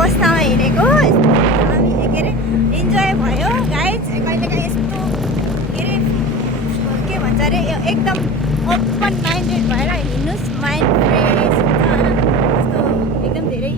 अवस्थामा हिँडेको हामी के अरे इन्जोय भयो गाइज। कहिलेकाहीँ यस्तो के अरे के भन्छ अरे एकदम ओपन माइन्डेड भएर हिँड्नुहोस्, माइन्ड फ्रेस हुन्छ होइन। यस्तो एकदम धेरै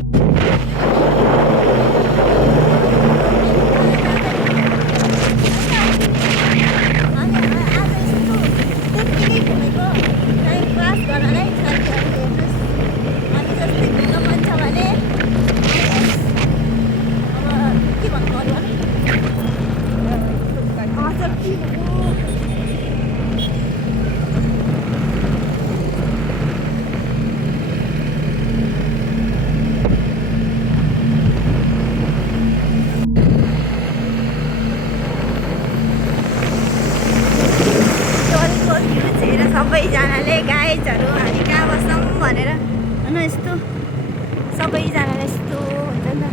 सबैजनाले गाइजहरू हामी कहाँ बस्छौँ भनेर होइन यस्तो सबैजनाले यस्तो हुन्छ नि त।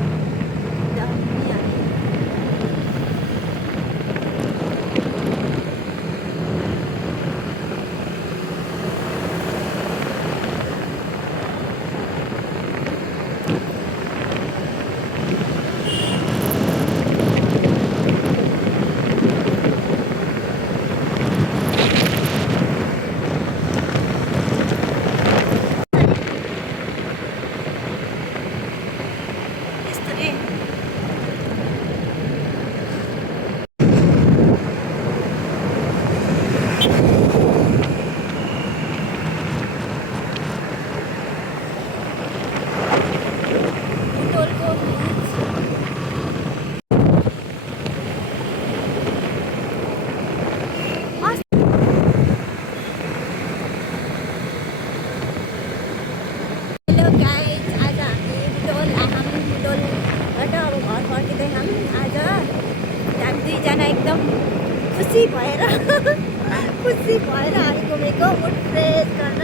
खुसी भएर हामी घुमेको मुड फ्रेस गरेर।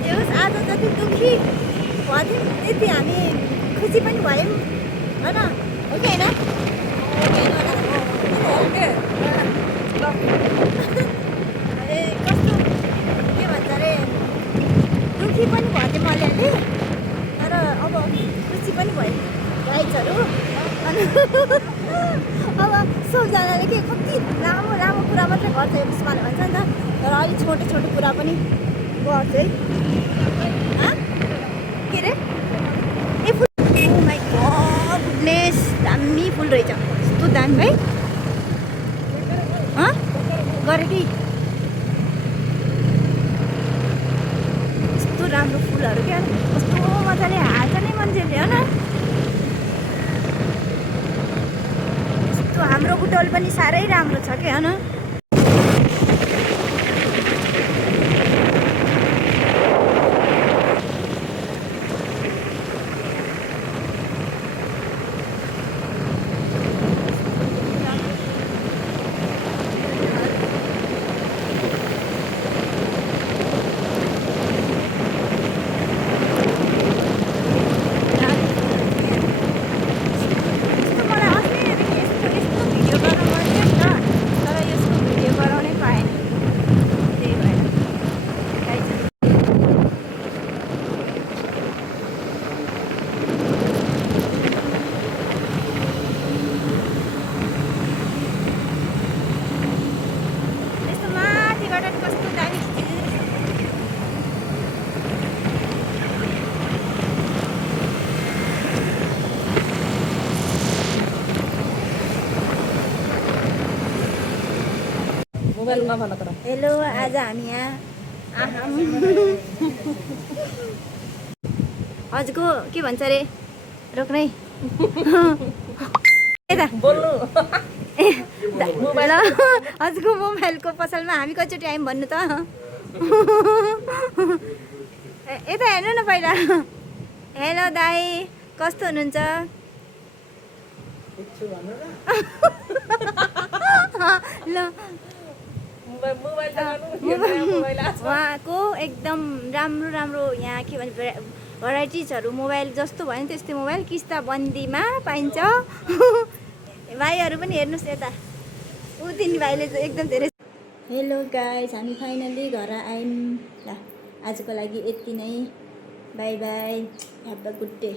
त्यो आज जति दुःखी भयो त्यति हामी खुसी पनि भयौँ होइन, हो कि होइन? अरे कस्तो के भन्छ अरे दुःखी पनि भयो त्यो मैले अलि, तर अब खुसी पनि भयो गाइजहरू। अनि अब सबजनाले के कति राम्रो राम्रो कुरा मात्रै गर्छ उसमा भन्छ नि त, तर अलिक छोटो छोटो कुरा पनि गर्छ है। के अरे a full, oh my God goodness, दामी फुल रहेछ, यस्तो दामी भाइ गरे कि यस्तो राम्रो फुलहरू क्या, कस्तो मजाले हाल्छ नि मान्छेले होइन। हाम्रो बुटोल पनि साह्रै राम्रो छ कि होइन। हेलो, आज हामी यहाँ हजुरको के भन्छ अरे रोक्नै बोल्नु हजुरको मोबाइलको पसलमा हामी कतिचोटि आयौँ भन्नु त। यता हेर्नु न पहिला। हेलो दाई, कस्तो हुनुहुन्छ? ल उहाँको एकदम राम्रो राम्रो यहाँ के भन्छ भराइटिजहरू मोबाइल जस्तो भयो नि त्यस्तै मोबाइल किस्ता बन्दीमा पाइन्छ। भाइहरू पनि हेर्नुहोस् यता, ऊ तिन भाइले चाहिँ एकदम धेरै। हेलो गाइस, हामी फाइनली घर आयौँ। ल आजको लागि यति नै, by by, have a good day.